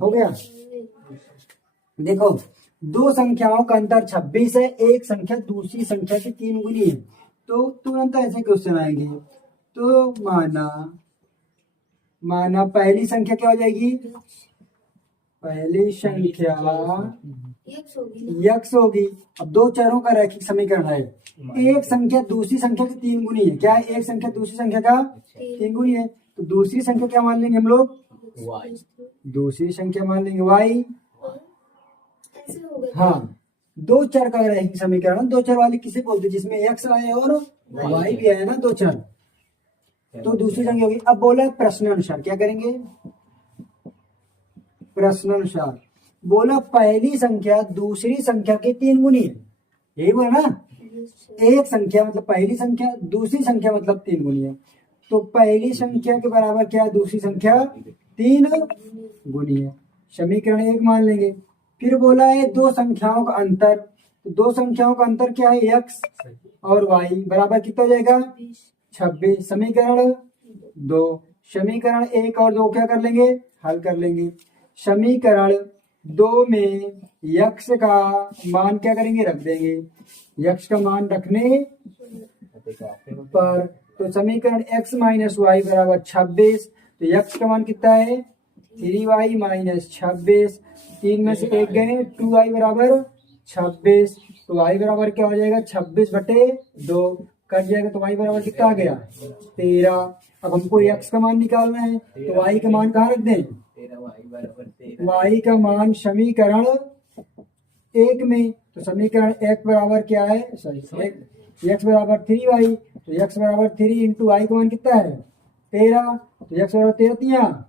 हो गया। देखो, दो संख्याओं का अंतर 26 है, एक संख्या दूसरी संख्या की 3 गुनी है, तो तुरंत ऐसे क्वेश्चन आएंगे। तो माना पहली संख्या क्या हो जाएगी? पहली संख्या यक्स होगी। अब दो चरों का रैखिक समीकरण है, एक संख्या दूसरी संख्या की 3 गुनी है। क्या है? एक संख्या दूसरी संख्या का 3 गुनी है, तो दूसरी संख्या क्या मान लेंगे हम लोग? दूसरी संख्या मान लेंगे y। हाँ, दो चर का रैखिक समीकरण दो चर वाली किसे बोलते हैं? जिसमें x आए और y भी आए ना, दो चर, तो दूसरी संख्या होगी। अब बोला प्रश्नानुसार क्या करेंगे? प्रश्नानुसार बोला पहली संख्या दूसरी संख्या की 3 गुनी है, यही बोला ना। एक संख्या मतलब पहली संख्या, दूसरी संख्या मतलब 3 गुनी है, तो पहली संख्या के बराबर क्या है? दूसरी संख्या 3 गुनी है, समीकरण 1 मान लेंगे। फिर बोला है दो संख्याओं का अंतर, तो दो संख्याओं का अंतर क्या है? x और y बराबर कितना हो जाएगा? 26। समीकरण 2, समीकरण 1 और 2 क्या कर लेंगे? हल कर लेंगे। समीकरण 2 में x का मान क्या करेंगे? रख देंगे। x का मान रखने पर तो समीकरण x माइनस वाई बराबर 26, तो x का मान कितना है? 3y माइनस 26, 3 में से 1 गए, 2y बराबर 26, तो y बराबर क्या हो जाएगा? 26/2 कट जाएगा, तो y बराबर कितना आ गया? 13। अब हमको x का मान निकालना है, तो y का मान कहाँ रख दें? y का मान समीकरण 1 में, तो समीकरण 1 बराबर क्या है? x बराबर 3y, तो x बराबर 3 इंटू y का मान कितना है? 13, तो x बराबर 13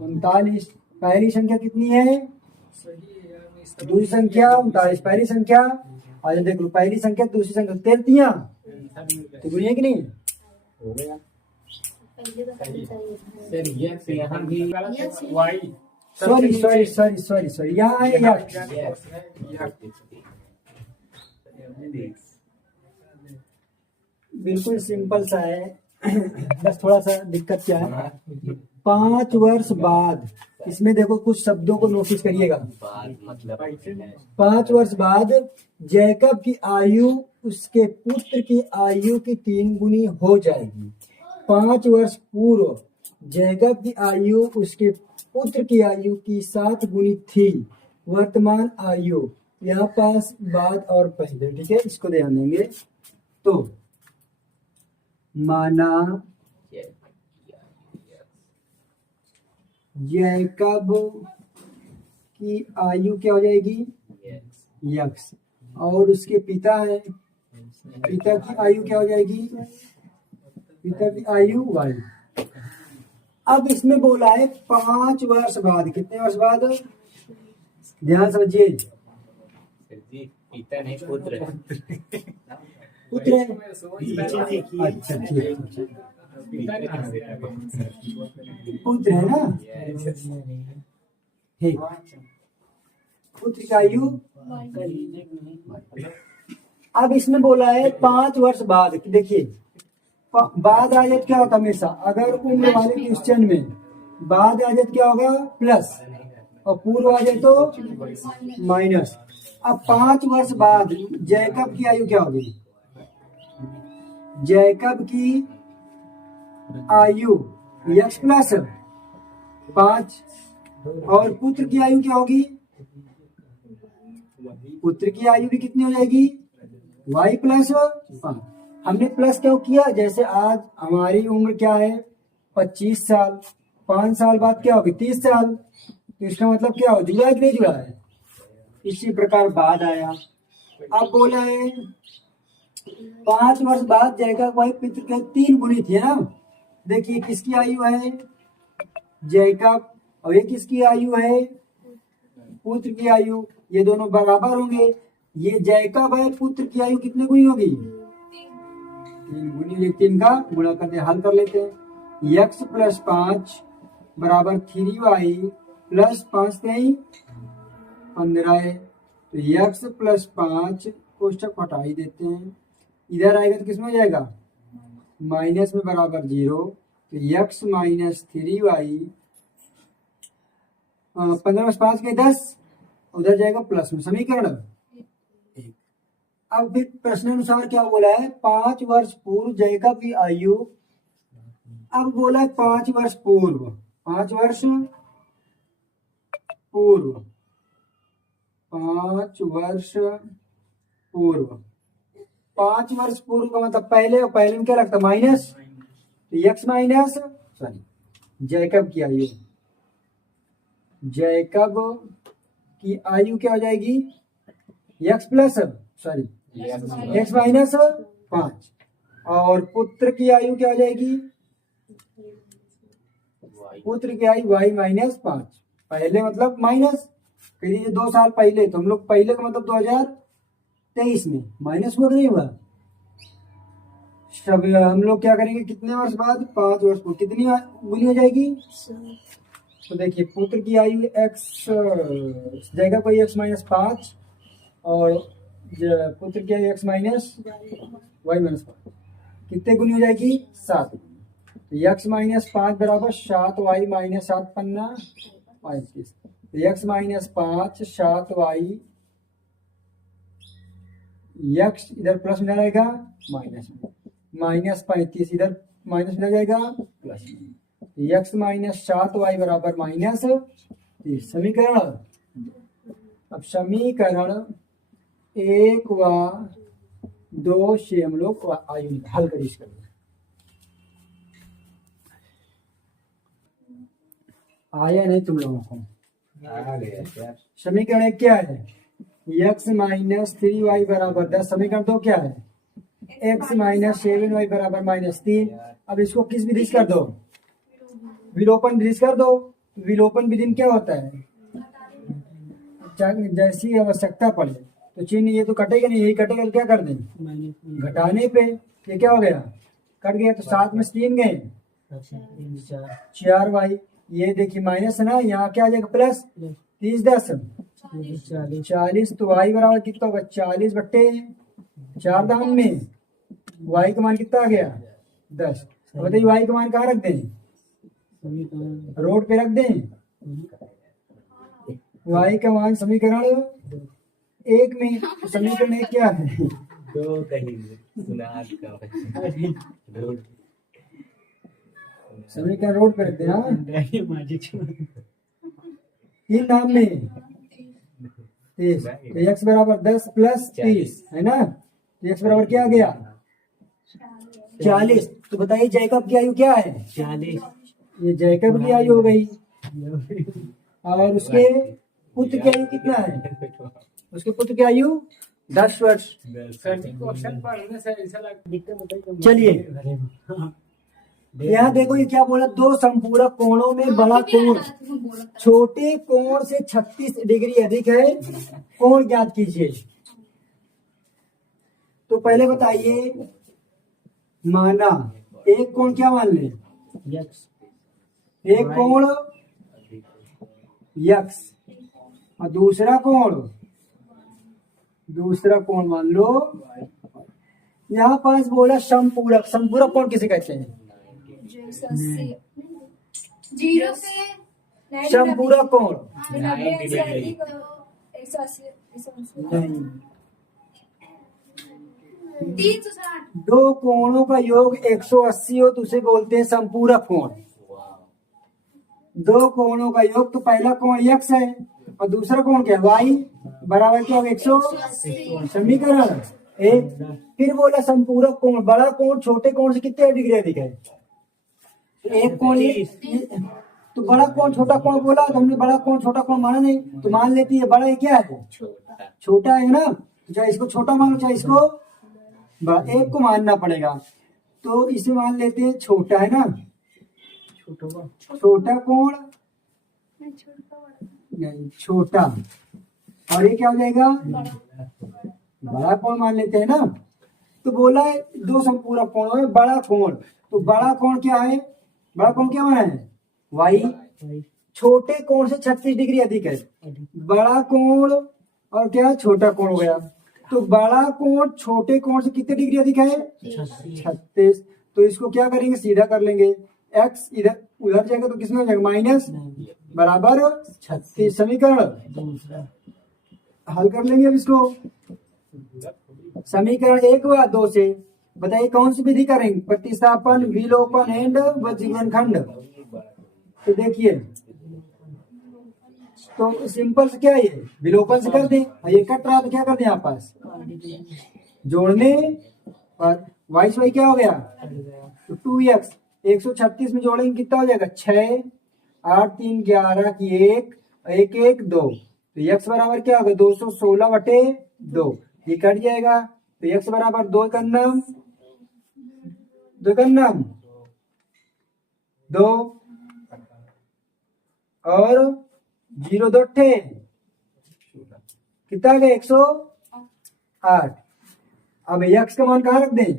39। पहली संख्या कितनी है? दूसरी संख्या 39। पहली संख्या आज देख लो, पहली संख्या दूसरी संख्या 13 तो गुनी है कि नहीं? हो गया। सॉरी यहाँ है बिल्कुल सिंपल सा है, बस थोड़ा सा दिक्कत क्या है? 5 वर्ष बाद, इसमें देखो कुछ शब्दों को नोटिस करिएगा। 5 वर्ष बाद जैकब की आयु उसके पुत्र की आयु की 3 गुनी हो जाएगी। 5 वर्ष पूर्व जैकब की आयु उसके पुत्र की आयु की 7 गुनी थी। वर्तमान आयु यहाँ पास बाद और पहले, ठीक है, इसको ध्यान देंगे। तो माना जैकब की आयु क्या हो जाएगी? यक्स, और उसके पिता है, पिता की आयु क्या हो जाएगी? पिता की आयु वाई। अब इसमें बोला है 5 वर्ष बाद, कितने वर्ष बाद? ध्यान समझिए, पिता नहीं पुत्र है। पुत्र है, अच्छा ठीक, पुत्र है ना, ठीक। पुत्र की आयु, अब इसमें बोला है 5 वर्ष बाद। देखिए बाद आ जाए क्या होता हमेशा, अगर उम्र वाले क्वेश्चन में बाद आ जाए क्या होगा? प्लस, और पूर्व आ जाए तो माइनस। अब 5 वर्ष बाद जैकब की आयु क्या होगी? जैकब की आयु यक्स प्लस 5, और पुत्र की आयु क्या होगी? पुत्र की आयु भी कितनी हो जाएगी? y plus 5। हमने प्लस क्यों किया? जैसे आज हमारी उम्र क्या है? 25 साल, 5 साल बाद क्या होगी? 30 साल, तो इसका मतलब क्या हो? जुड़ा है कि नहीं जुड़ा है? इसी प्रकार बाद आया। अब बोला है 5 वर्ष बाद जैकब भाई पितृ के 3 गुनी थी ना। देखिए किसकी आयु है? जैकब, और ये किसकी आयु है? पुत्र की आयु। ये दोनों बराबर होंगे। ये जैकब है, पुत्र की आयु कितने गुनी होगी? 3 गुनी। 3 का गुणा करते हल कर लेते हैं। यक्स प्लस 5 बराबर 3y प्लस 5 नहीं 15 है, तो यक्स प्लस 5 कोष्टक हटा ही देते हैं। इधर आएगा तो किसमें हो जाएगा? माइनस में बराबर 0, तो x माइनस 3y 15 + 5 के 10, उधर जाएगा प्लस में समीकरण 1। अब फिर प्रश्नानुसार क्या बोला है, 5 वर्ष पूर्व जैकब की आयु, अब बोला है 5 वर्ष पूर्व, 5 वर्ष पूर्व, 5 वर्ष पूर्व, 5 वर्ष पूर्व का मतलब पहले, और पहले में क्या लगता है माइनस, तो x माइनस जैकब की आयु, जैकब की आयु क्या हो जाएगी x प्लस x माइनस 5, और पुत्र की आयु क्या हो जाएगी, पुत्र की आयु y माइनस 5। पहले मतलब माइनस, कह दीजिए 2 साल पहले, तो हम लोग पहले का मतलब 2023 में माइनस हुआ नहीं हुआ। सब हम लोग क्या करेंगे, कितने वर्ष बाद, 5 वर्ष पूर्व, कितनी गुनी हो जाएगी, तो देखिए पुत्र की आयु x, जैकब को x माइनस 5, और पुत्र की आयु x माइनस y माइनस 5, कितने गुनी हो जाएगी, 7। तो x माइनस 5 बराबर 7y माइनस 7 पन्ना 35, तो x माइनस 5 7y, x इधर प्लस में रहेगा माइनस में, माइनस 35 इधर माइनस में जाएगा प्लस में, x माइनस 7y बराबर माइनस 30। समीकरण, अब समीकरण 1 व 2 से हम लोग आयु हल कर इसका, आया नहीं तुम लोगों को, समीकरण 1 क्या है, x माइनस 3y बराबर 10, समीकरण 2 क्या है, x माइनस 7y बराबर माइनस 3। अब इसको किस विधि से कर दो, विलोपन विधि से कर दो। विलोपन विधि में क्या होता है, जैसी आवश्यकता पड़े तो चिन्ह ये तो कटेगा नहीं, यही कटेगा तो क्या कर दें, घटाने पे ये क्या हो गया, कट गया, तो 7 में 3 गए 4y, ये देखिए माइनस है ना, यहाँ क्या आ जाएगा प्लस, 30 10 40, तो y बराबर कितना होगा, 40/4 दाम में y का मान कितना आ गया 10। बताइए y का मान कहाँ रख दें, रोड पे रख दें, y का मान समीकरण 1 में, तो समीकरण 1 क्या है, समीकरण रोड पे रख देना, 3 दाम में 30, तो x बराबर 10 प्लस 30 है ना, तो x बराबर क्या आ गया 40। तो बताइए जैकब की आयु क्या है 40, ये जैकब की आयु हो गई, और उसके पुत्र की आयु कितना है, उसके पुत्र की आयु 10 वर्ष। चलिए यहाँ देखो ये क्या बोला, 2 संपूरक कोणों में बड़ा कोण छोटे कोण से 36 डिग्री अधिक है, कोण ज्ञात कीजिए। तो पहले बताइए, माना एक कोण क्या मान ले, एक कोण x, और दूसरा कोण मान लो, यहाँ पास बोला संपूरक, संपूरक कोण किसे कहते हैं, संपूरक कोण नहीं, 2 कोणों का योग 180 हो तो उसे बोलते हैं संपूरक कोण। 2 कोणों का योग, तो पहला कोण x है और दूसरा कोण क्या है y, बराबर क्या होगा 180, समीकरण 1। फिर बोला संपूरक कोण, बड़ा कोण छोटे कोण से कितने डिग्री अधिक है, एक कोण, तो बड़ा कोण छोटा कोण बोला, तो हमने बड़ा कोण छोटा कोण माना नहीं, तो मान लेती है बड़ा, ये क्या है छोटा है ना, तो चाहे इसको छोटा मानो चाहे इसको बड़ा, एक को मानना पड़ेगा, तो इसे मान लेते हैं छोटा है ना, छोटा कोण नहीं छोटा, और ये क्या हो जाएगा बड़ा कोण मान लेते हैं ना। तो बोला है 2 संपूरक कोणों में बड़ा कोण, तो बड़ा कोण क्या है, बड़ा कोण क्या माना है y, छोटे कोण से 36 डिग्री अधिक है, बड़ा कोण और क्या छोटा कोण हो गया, तो बड़ा कोण छोटे कोण से कितने डिग्री अधिक है 36, तो इसको क्या करेंगे सीधा कर लेंगे, एक्स इधर उधर जाएगा तो किसमें हो जाएगा माइनस बराबर 36। समीकरण हल कर लेंगे अब इसको। समीकरण 1 व 2 से बताइए कौन सी विधि करेंगे, प्रतिस्थापन, विलोपन एंड वज्रीकरण। तो देखिए तो सिंपल से क्या है, ये विलोपन से कर दें, ये कट रहा तो क्या कर दें यहाँ पास जोड़ने पर वाई वाई क्या हो गया तो 2x 136 में जोड़ेंगे कितना हो जाएगा 6 8 3 11 की 1 1 1 2 तो x बराबर क्या होगा 216/2 ये कट जाएगा तो x बराबर 2 कन्नम 2 और 0 2 ठे कितना आ गया 108। अब x का मान कहाँ रख दें,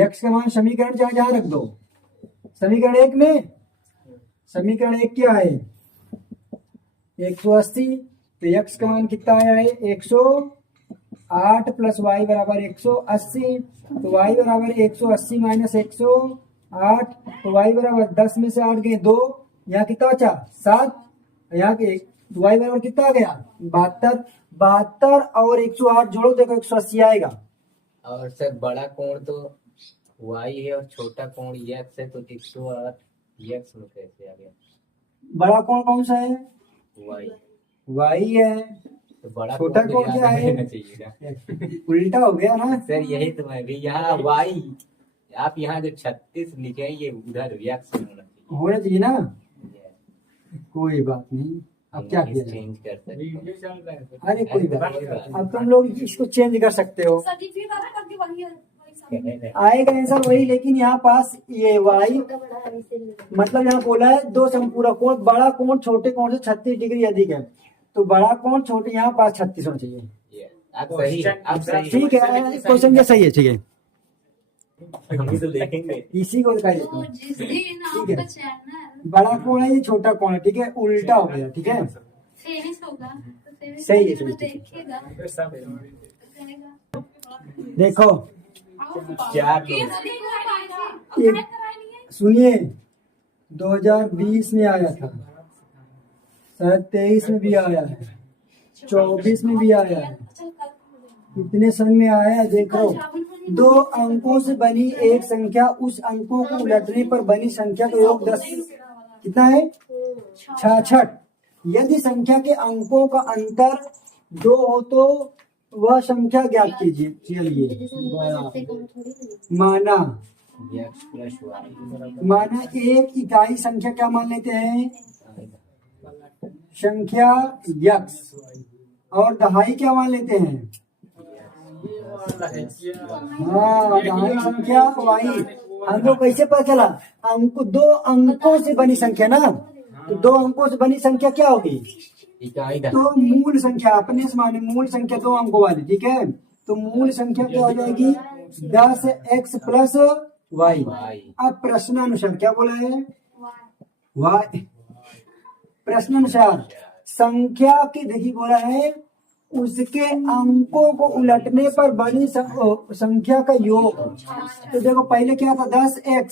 x का मान समीकरण चाहे जहां रख दो। समीकरण 1 में समीकरण 1 क्या है 180 तो x का मान कितना आया है 108 प्लस y बराबर 180 तो y बराबर 180 माइनस 108 तो y बराबर 10 में से 8 गए 2 यहाँ कितना बचा 7 यहाँ के तो y बराबर कितना आ गया 72 और 108 जोड़ो देखो 180 आएगा। और सर बड़ा कोण तो y है और छोटा कोण x है तो 108 x में कैसे आ गया। बड़ा कोण कौन सा है y है तो बड़ा छोटा कोण कोण तो क्या याद है रहना चाहिए ना। उल्टा हो गया ना सर यही तो मैं भी यहाँ y आप यहाँ जो 36 लिखे हैं ये उधर x में होना चाहिए ना, चाहिए। कोई बात नहीं। अब क्या किया जाए? चेंज कर सकते हैं। अरे कोई बात नहीं, अब तुम लोग इसको चेंज कर सकते हो, आएगा आंसर वही, लेकिन यहाँ पास ये वाई मतलब यहाँ बोला है दो समपूरक कोण, बड़ा कोण छोटे कोण से 36 डिग्री अधिक है तो बड़ा कोण छोटे यहाँ पास 36 होना चाहिए। आप सही आप सही ठीक है क्वेश्चन ये सही है, ठीक है हम भी तो देखेंगे। इसी को दिखाई ठीक है, बड़ा कोण है ये छोटा कोण है, ठीक है उल्टा हो गया, ठीक है सही है। देखो क्या सुनिए 2020 में आया था, शायद 23 में भी आया है, 24 में भी आया है, कितने सन में आया है देखो। दो अंकों से बनी एक संख्या उस अंकों को उलटने पर बनी संख्या का योग 10 कितना है 66। यदि संख्या के अंकों का अंतर 2 हो तो वह संख्या ज्ञात कीजिए। चलिए माना एक इकाई संख्या क्या मान लेते हैं संख्या x और दहाई क्या मान लेते हैं हाँ दहाई संख्या y। हमको कैसे पता चला अंक 2 अंकों से बनी संख्या ना, तो 2 अंकों से बनी संख्या क्या होगी तो मूल संख्या अपने से माने मूल संख्या 2 अंकों वाली, ठीक है तो मूल संख्या क्या हो जाएगी 10x प्लस y। अब प्रश्नानुसार क्या बोला है y, प्रश्नानुसार संख्या की देखिए बोला है उसके अंकों को उलटने पर बनी संख्या का योग। तो देखो पहले क्या था 10x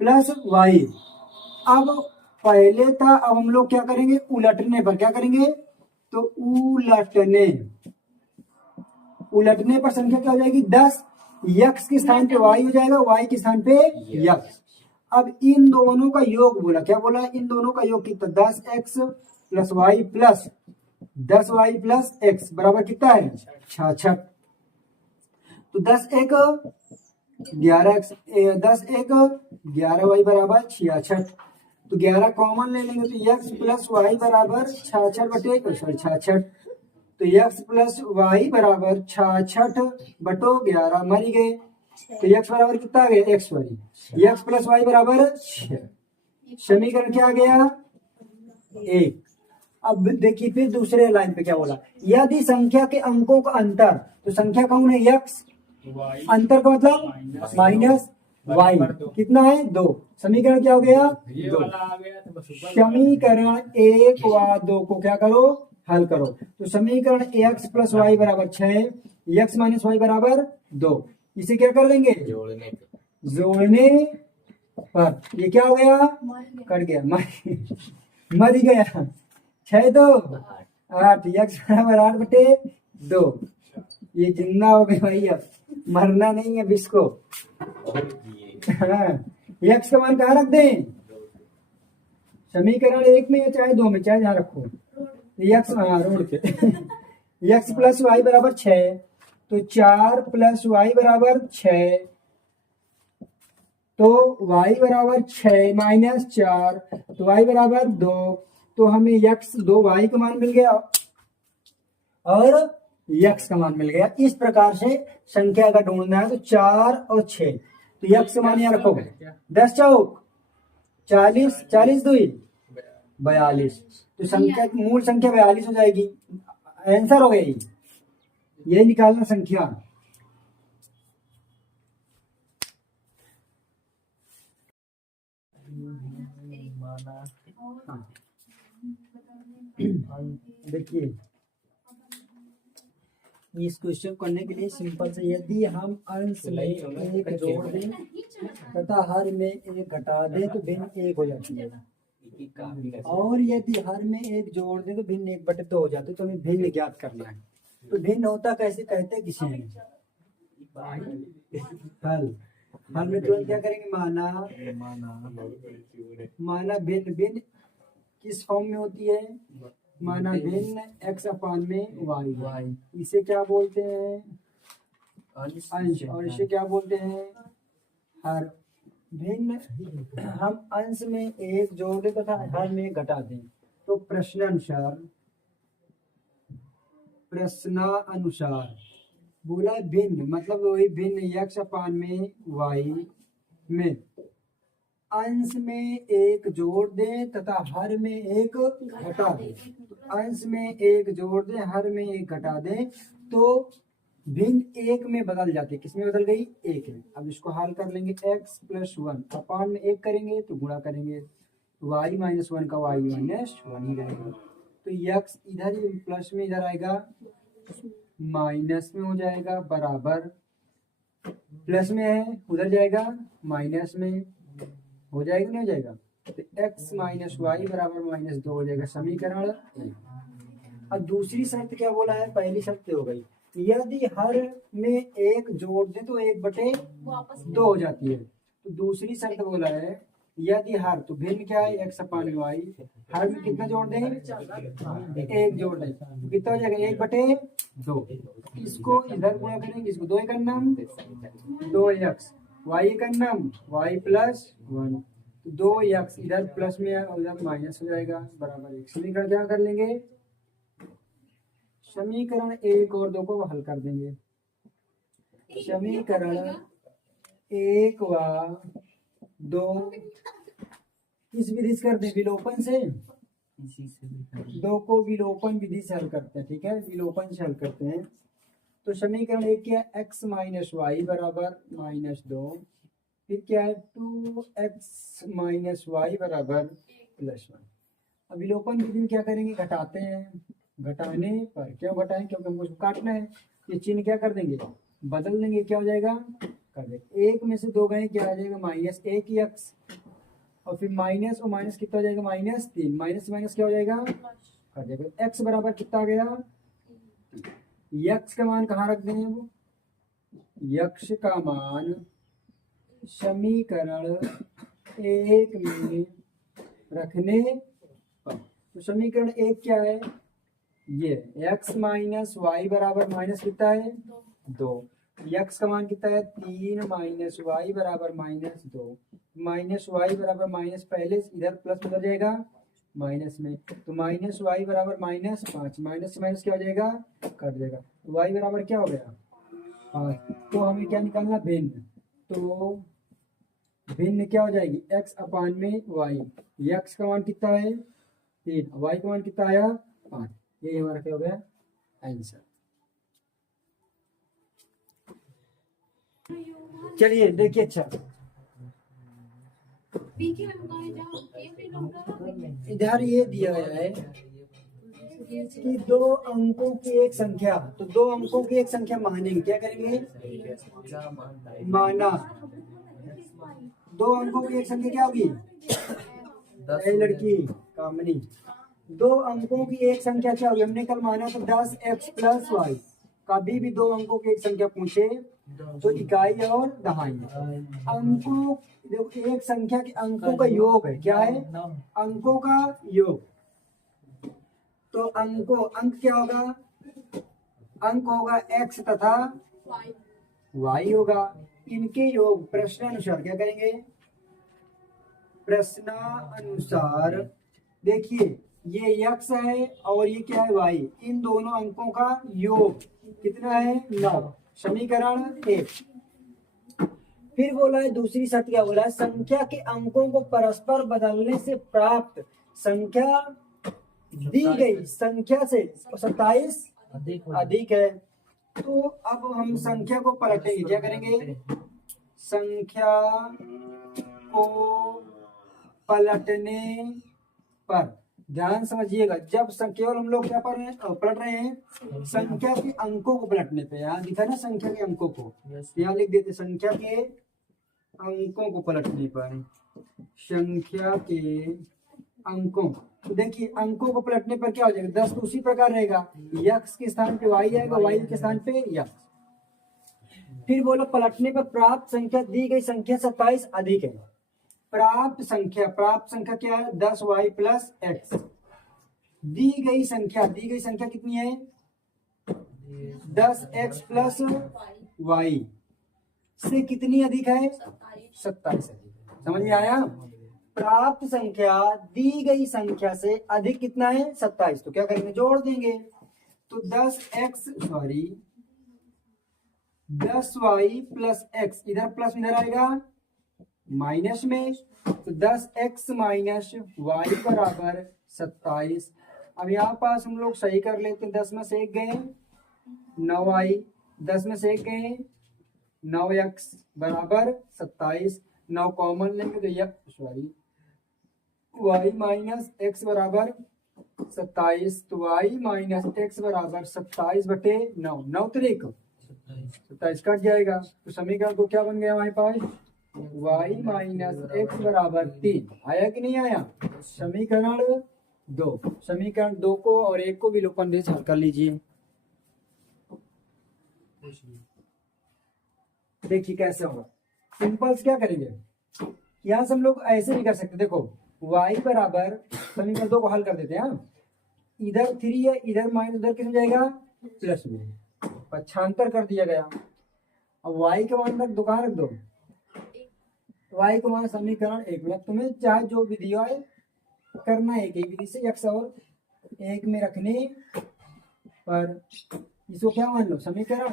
प्लस y, अब पहले था, अब हम लोग क्या करेंगे उलटने पर क्या करेंगे तो उलटने पर संख्या क्या हो जाएगी 10 x के स्थान पे y हो जाएगा, y के स्थान पे x। अब इन दोनों का योग बोला, क्या बोला इन दोनों का योग कितना 10x plus y plus 10y plus x बराबर कितना है 66। तो 10 1 11x 10 1 11y बराबर 66, तो 11 कॉमन ले लेंगे तो x प्लस y बराबर 66 तो x प्लस y बराबर 66/11 मर गए तो x बराबर कितना आ गया x प्लस y बराबर 6। समीकरण क्या आ गया 1। अब देखिए फिर दूसरे लाइन पे क्या बोला, यदि संख्या के अंकों का अंतर, तो संख्या कौन है x, अंतर का मतलब माइनस y कितना है 2। समीकरण क्या हो गया 2। समीकरण 1 व 2 को क्या करो हल करो, तो समीकरण x प्लस y बराबर 6 x माइनस y बराबर 2, इसे क्या कर देंगे जोड़ने पर ये क्या हो गया, कट गया, मर ही गया। 6 2 8, x बराबर 8/2। ये जिंदा हो गए भाई, अब मरना नहीं है इसको। हाँ, x का मान कहाँ रख दें, समीकरण 1 में या चाहे 2 में, चाहे जहाँ रखो। x, हाँ रोड पे। x प्लस वाई बराबर 6, तो 4 प्लस वाई बराबर 6, तो y बराबर 6 माइनस 4, तो y बराबर 2। तो हमें x 2y का मान मिल गया और x का मान मिल गया। इस प्रकार से संख्या का ढूंढना है, तो 4 और 6, तो x का मान यहाँ रखो, 10 चौक 40, 40 2 42, तो संख्या मूल संख्या 42 हो जाएगी। आंसर हो गई, ये निकालना संख्या। देखिए इस क्वेश्चन करने के लिए सिंपल से, यदि हम अंश में एक जोड़ दें तथा हर में एक घटा दें तो भिन्न 1 हो जाती है, और यदि हर में एक जोड़ दें तो भिन्न 1/2 हो जाते, तो हमें भिन्न ज्ञात करना है। तो भिन्न होता कैसे, कहते किसे हैं, हल। हल में तुरंत क्या करेंगे, माना भिन्न। भिन्न किस फॉर्म में होती है, माना भिन्न x अपान में y, इसे क्या बोलते हैं, अंश, और इसे क्या बोलते हैं, हर। भिन्न हम अंश में एक जोड़ दें तथा हर में एक घटा दें, तो प्रश्नानुसार बोला भिन्न, मतलब वही भिन्न x अपान में y में अंश में एक जोड़ दें तथा हर में एक घटा दें। अंश में एक जोड़ दें, हर में एक घटा दें, तो भिन्न 1 में बदल जाती है। किसमें बदल गई, 1 में। अब इसको हल कर लेंगे, x + 1 अपान में 1 करेंगे तो गुणा करेंगे, y - 1 का y - 1 ही रहेगा। तो x इधर ही प्लस में इधर आएगा, माइनस में हो जाएगा, बराबर प्लस में है उधर जाएगा माइनस में हो जाएगा, नहीं हो जाएगा, तो x - y बराबर -2 हो जाएगा, समीकरण 1। अब दूसरी शर्त क्या बोला है, पहली शर्त हो गई, यदि हर में एक जोड़ दे तो 1/2 हो जाती है। तो दूसरी शर्त बोला है, यदि हर, तो भिन्न क्या है, x अपान y, हर में कितना जोड़ दें, 1 जोड़ दें, तो कितना हो जाएगा, 1/2। इसको इधर गुणा करेंगे, इसको 2 का नाम 2x, y का नाम y + 1, 2x इधर प्लस में है उधर माइनस हो जाएगा, बराबर 1। समीकरण क्या कर लेंगे, समीकरण 1 और 2 को हल कर देंगे। समीकरण 1 व 2 किस विधि से करते हैं, विलोपन से। 2 को विलोपन विधि से हल करते हैं, ठीक है, विलोपन से हल करते हैं। तो समीकरण 1 क्या है, x - y बराबर -2, फिर क्या है 2x - y बराबर +1। अब विलोपन विधि में क्या करेंगे, घटाते हैं, घटाने पर, क्यों घटाएं, क्योंकि हमको उसको काटना है, ये चिन्ह क्या कर देंगे, बदल देंगे, क्या हो जाएगा, कर देंगे, 1 में से 2 गए, क्या आ जाएगा, -1x, और फिर माइनस और माइनस कितना हो जाएगा, -3, माइनस माइनस क्या हो जाएगा, कर देगा, x बराबर कितना आ गया, x का मान कहाँ रख देंगे, वो x का मान समीकरण 1 में रखने पर। तो समीकरण 1 क्या है, ये x - y बराबर माइनस कितना है, 2, x का मान कितना है, 3 - y बराबर -2, -y बराबर माइनस, पहले इधर प्लस हो जाएगा माइनस में, तो -y बराबर -5, माइनस से माइनस क्या हो जाएगा, कट जाएगा, तो y बराबर क्या हो गया, 5। तो हमें क्या निकालना, भिन्न। तो भिन्न क्या हो जाएगी, x अपान में y, x का मान कितना है 3, y का मान कितना आया 5, ये हमारा क्या हो गया आंसर। चलिए देखिए, अच्छा इधर ये दिया गया है कि 2 अंकों की एक संख्या, तो 2 अंकों की एक संख्या मानेंगे, क्या करेंगे, माना दो अंकों की एक संख्या क्या होगी? ए लड़की कामनी, दो अंकों की एक संख्या क्या होगी? हमने कल माना था 10x प्लस वाई। कभी भी दो अंकों की एक संख्या पूछे तो इकाई और दहाई। अंकों, देखो एक संख्या के अंकों का योग है, क्या है? अंकों का योग। तो अंक क्या होगा? अंक होगा x तथा y होगा। इनके योग प्रश्नानुसार क्या करेंगे? प्रश्नानुसार देखिए ये x है और ये क्या है? y। इन दोनों अंकों का योग कितना है? 9। समीकरण 1। फिर बोला है दूसरी शर्त, क्या बोला है? संख्या के अंकों को परस्पर बदलने से प्राप्त संख्या दी गई संख्या से 27 अधिक है। तो अब हम संख्या को पलटेंगे, क्या करेंगे? संख्या को पलटने पर ध्यान समझिएगा, जब केवल हम लोग क्या पलट रहे हैं? संख्या के अंकों को पलटने पे। यहाँ दिखा ना संख्या के अंकों को, यहाँ लिख देते संख्या के अंकों को पलटने पर। संख्या के अंकों, तो देखिए अंकों को पलटने पर क्या हो जाएगा? 10 तो उसी प्रकार रहेगा, x के स्थान पे y आएगा, y के स्थान पे x। फिर बोलो पलटने पर प्राप्त संख्या दी गई संख्या 27 अधिक है। प्राप्त संख्या क्या है? 10y plus x। दी गई संख्या कितनी है? 10x प्लस y से कितनी अधिक है? 27 अधिक। समझ में आया? प्राप्त संख्या दी गई संख्या से अधिक कितना है? 27। तो क्या करेंगे? जोड़ देंगे। तो 10y प्लस x, इधर प्लस इधर आएगा माइनस में, तो 10x माइनस y बराबर 27। अब यहाँ पास हम लोग सही कर लेते हैं। 10 में से 1 गए 9y, 10 में से 1 गए 9x बराबर 27। 9 कॉमन लेंगे तो y माइनस एक्स बराबर 27। तो y माइनस एक्स बराबर 27/9। 9 तरीक 27 कट जाएगा। तो समीकरण को क्या बन गया हमारे पास? y माइनस एक्स बराबर 3। आया कि नहीं आया? समीकरण 2। समीकरण 2 को और 1 को विलोपन से हल कर लीजिए। देखिए कैसे होगा। सिंपल्स क्या करेंगे? यहाँ से हम लोग ऐसे भी कर सकते, देखो y बराबर, समीकरण 2 को हल कर देते हैं। इधर 3 है, इधर माइनस, उधर कितना जाएगा? प्लस में, पक्षांतर कर दिया गया। अब y के मान रख दो, कहाँ रख दो? y को मान समीकरण 1 में। तुम्हें चाहे जो विधि है करना है, एक ही विधि से x और 1 में रखने पर इसको क्या मान लो? समीकरण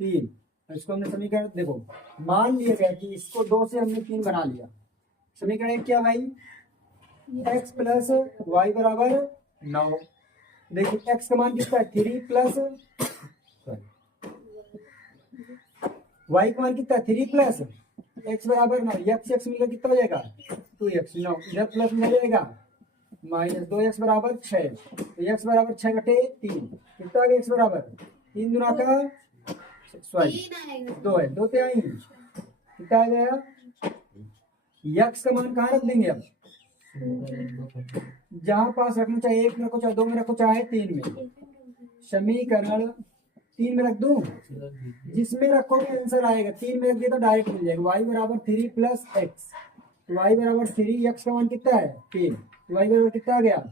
3। इसको हमने समीकरण, देखो मान लिया गया कि इसको 2 से हमने 3 बना लिया। समीकरण 1 क्या भाई? x प्लस वाई बराबर 9। देखिए x का मान कितना है? 3 प्लस y का मान कितना है? 3 प्लस x बराबर 9। x मिलकर कितना हो जाएगा? 2x। 9 इधर प्लस में जाएगा माइनस 2x बराबर 6। तो x बराबर 6/3 कितना आ गया? x बराबर 3 गुना का 2 है, 2 पे आई कितना आ गया? x का मान कहाँ रख देंगे? अब जहां पास रखना चाहिए 1 में रखो, चाहे 2 में रखो, चाहे 3 में। समीकरण 3 में रख दूं, जिसमें रखोगे आंसर आएगा। 3 में रख दिया तो डायरेक्ट मिल जाएगा। y बराबर 3 प्लस एक्स, y बराबर 3, x का मान कितना है? 3, तो y बराबर कितना आ गया?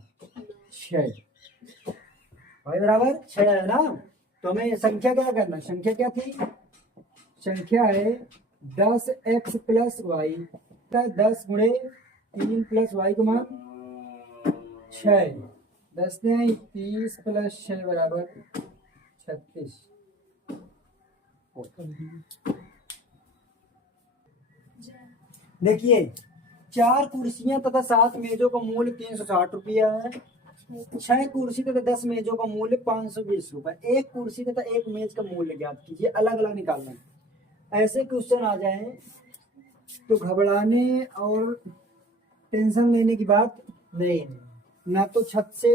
6। y बराबर 6 है ना। तो हमें संख्या क्या करना? संख्या क्या थी? संख्या है 10x प्लस वाई, 10 गुणे 3 प्लस वाई का मान 6। 10 ने 30 प्लस 6 बराबर 36। देखिए 4 कुर्सियां तथा 7 मेजों का मूल्य 360 रुपया है। 6 कुर्सी तथा 10 मेजों का मूल्य 520 रुपए। एक कुर्सी तथा एक मेज का मूल्य ज्ञात कीजिए, अलग अलग निकालना है। ऐसे क्वेश्चन आ जाए तो घबराने और टेंशन लेने की बात नहीं, ना तो छत से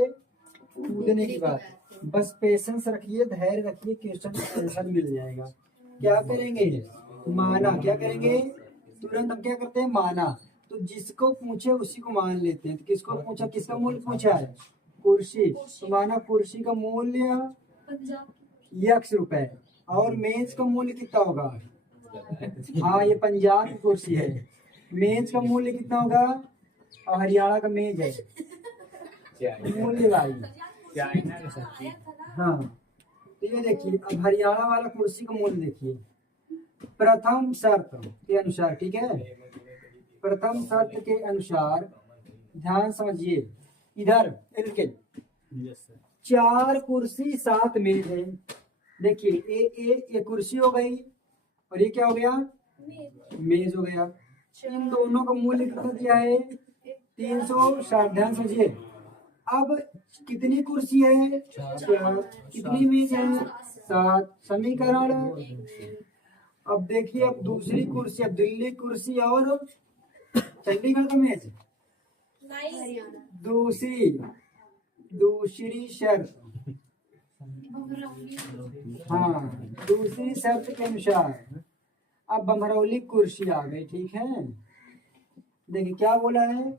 कूदने की बात। बस पेशेंस रखिए, धैर्य रखिए, क्वेश्चन आंसर मिल जाएगा। क्या करेंगे? माना क्या करेंगे? तुरंत हम क्या करते हैं, माना। तो जिसको पूछे उसी को मान लेते हैं। तो किसको पूछा, किसका मूल्य पूछा है, कुर्सी। तो माना कुर्सी का मूल्य ₹1 और मेज का मूल्य कितना होगा, हाँ ये पंजाब की कुर्सी है। मेज का मूल्य कितना होगा, और हरियाणा का मेज है। मूल्य भाई, हाँ तो ये देखिए, अब हरियाणा वाला कुर्सी का मूल्य देखिए। प्रथम शर्त के अनुसार, ठीक है, प्रथम शर्त के अनुसार ध्यान समझिए, इधर इनके 4 कुर्सी 7 मेज है। देखिए ये कुर्सी हो गई और ये क्या हो गया, मेज हो गया। इन दोनों का मूल्य कितना दिया है, 360। ध्यान समझिए, अब कितनी कुर्सी है, 4, कितनी मेज है, 7। समीकरण, अब देखिए, अब दूसरी कुर्सी, अब दिल्ली कुर्सी और चंडीगढ़ का मेज, दूसरी शर्त, हाँ दूसरी शर्त के अनुसार अब बमरौली कुर्सी आ गई, ठीक है। देखिए क्या बोला है,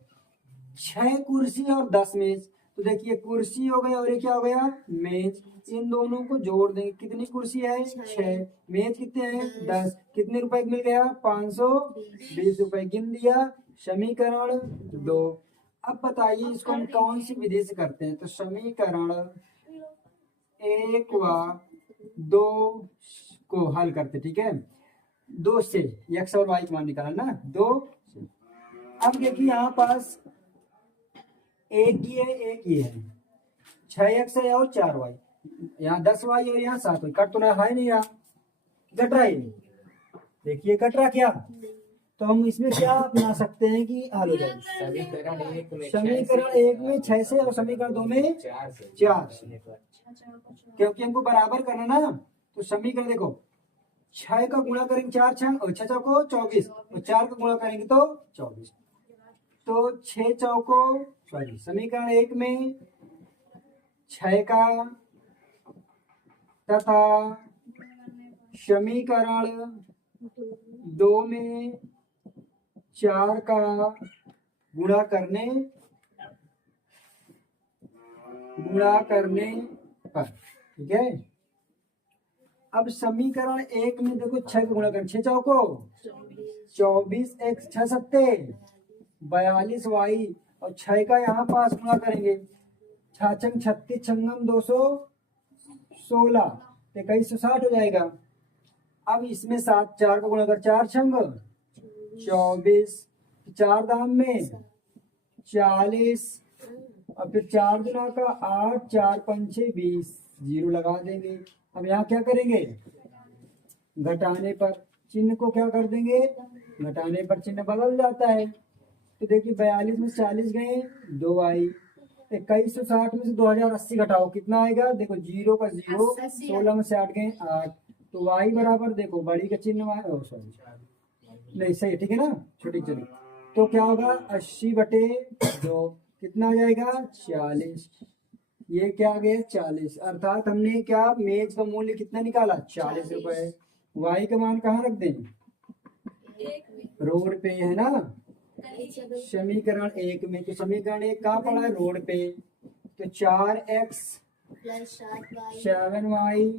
6 कुर्सी और 10 मेज। तो देखिए कुर्सी हो गई और ये क्या हो गया, मेज। इन दोनों को जोड़ देंगे, कितनी कुर्सी है, 6, मेज कितने हैं, 10। कितने रुपए मिल गया, 520 रुपए, गिन दिया। समीकरण 2। अब बताइए इसको हम कौन सी विधि से करते हैं। तो समीकरण 1 व 2 को हल करते, ठीक है। 2 से x और y का मान निकालना ना, 2। अब देखिए यहाँ पास एक ही है 6x है और 4y, यहाँ 10y और यहाँ 7y। कट तो रहा है नहीं, यहाँ कट रहा है, देखिए कट रहा क्या। तो हम इसमें क्या अपना सकते हैं कि हल हो जाए। समीकरण 1 में 6 से और समीकरण 2 में 4 से, क्योंकि हमको बराबर करना ना। तो समीकरण देखो, 6 का गुणा करेंगे 4 6 और 6 चौको 24 और 4 का गुणा करेंगे तो 24। तो 6 चौको सॉरी, समीकरण 1 में 6 का तथा समीकरण 2 में 4 का गुणा करने पर, ठीक है। अब समीकरण 1 में देखो 6 का गुणा करें, 6 चौको 24, x 6 सत्ते 42y और 6 का यहाँ पास गुणा करेंगे, 6 छंग 36 छंगम 216, 2160 हो जाएगा। अब इसमें 7 4 का गुणा कर, 4 छंग 24, 4 दाम में 40 और फिर 4 गुना का 8, 4 पंचे 20, 0 लगा देंगे। अब यहाँ क्या करेंगे, घटाने पर चिन्ह को क्या कर देंगे, घटाने पर चिन्ह बदल जाता है। तो देखिए 42 में 40 गए 2 आई, 2160 में से 2080 घटाओ कितना आएगा, देखो 0 का 0, 16 में से 8 गए 8। तो y बराबर देखो बड़ी का चिन्ह सॉरी नहीं सही, ठीक है ना, छोटी चलो। तो क्या होगा 80/2, कितना आ जाएगा 40। ये क्या आ गया 40, अर्थात हमने क्या मेज का मूल्य कितना निकाला 40 रुपए। y का मान कहाँ रख दें, रोड पे है ना, समीकरण 1 में। तो समीकरण 1 कहाँ पड़ा है, रोड पे। तो 4x 7y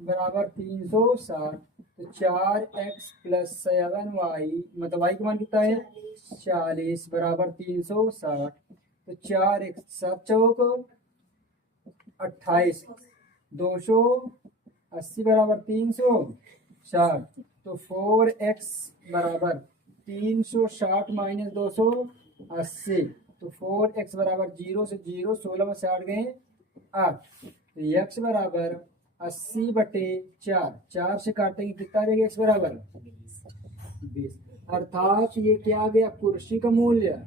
बराबर 360। तो 4x + 7y मतलब y का मान कितना है 40 बराबर 360। तो 4x 7 चौक 28, 280 बराबर 360। तो 4x बराबर 360 - 280। तो 4x बराबर 0 से 0, 16 में से 8 गए 8। तो x बराबर 80/4, 4 से काटेंगे कितना रहेगा x बराबर 20। अर्थात ये क्या आ गया, कुर्सी का मूल्य,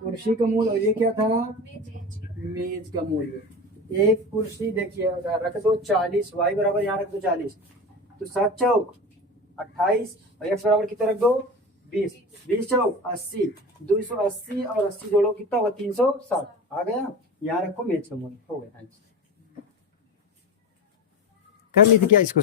कुर्सी का मूल्य। और ये क्या था, मेज का मूल्य। एक कुर्सी देखिए रख दो 40, y बराबर यहाँ रख दो 40। तो 7 चौक 28 और x बराबर कितना रख दो 20, 20 चौक 80, 280 और 80 जोड़ो कितना होगा 360 आ गया। यहाँ रखो मेज का मूल्य, हो गया। कर ली थी क्या इसको।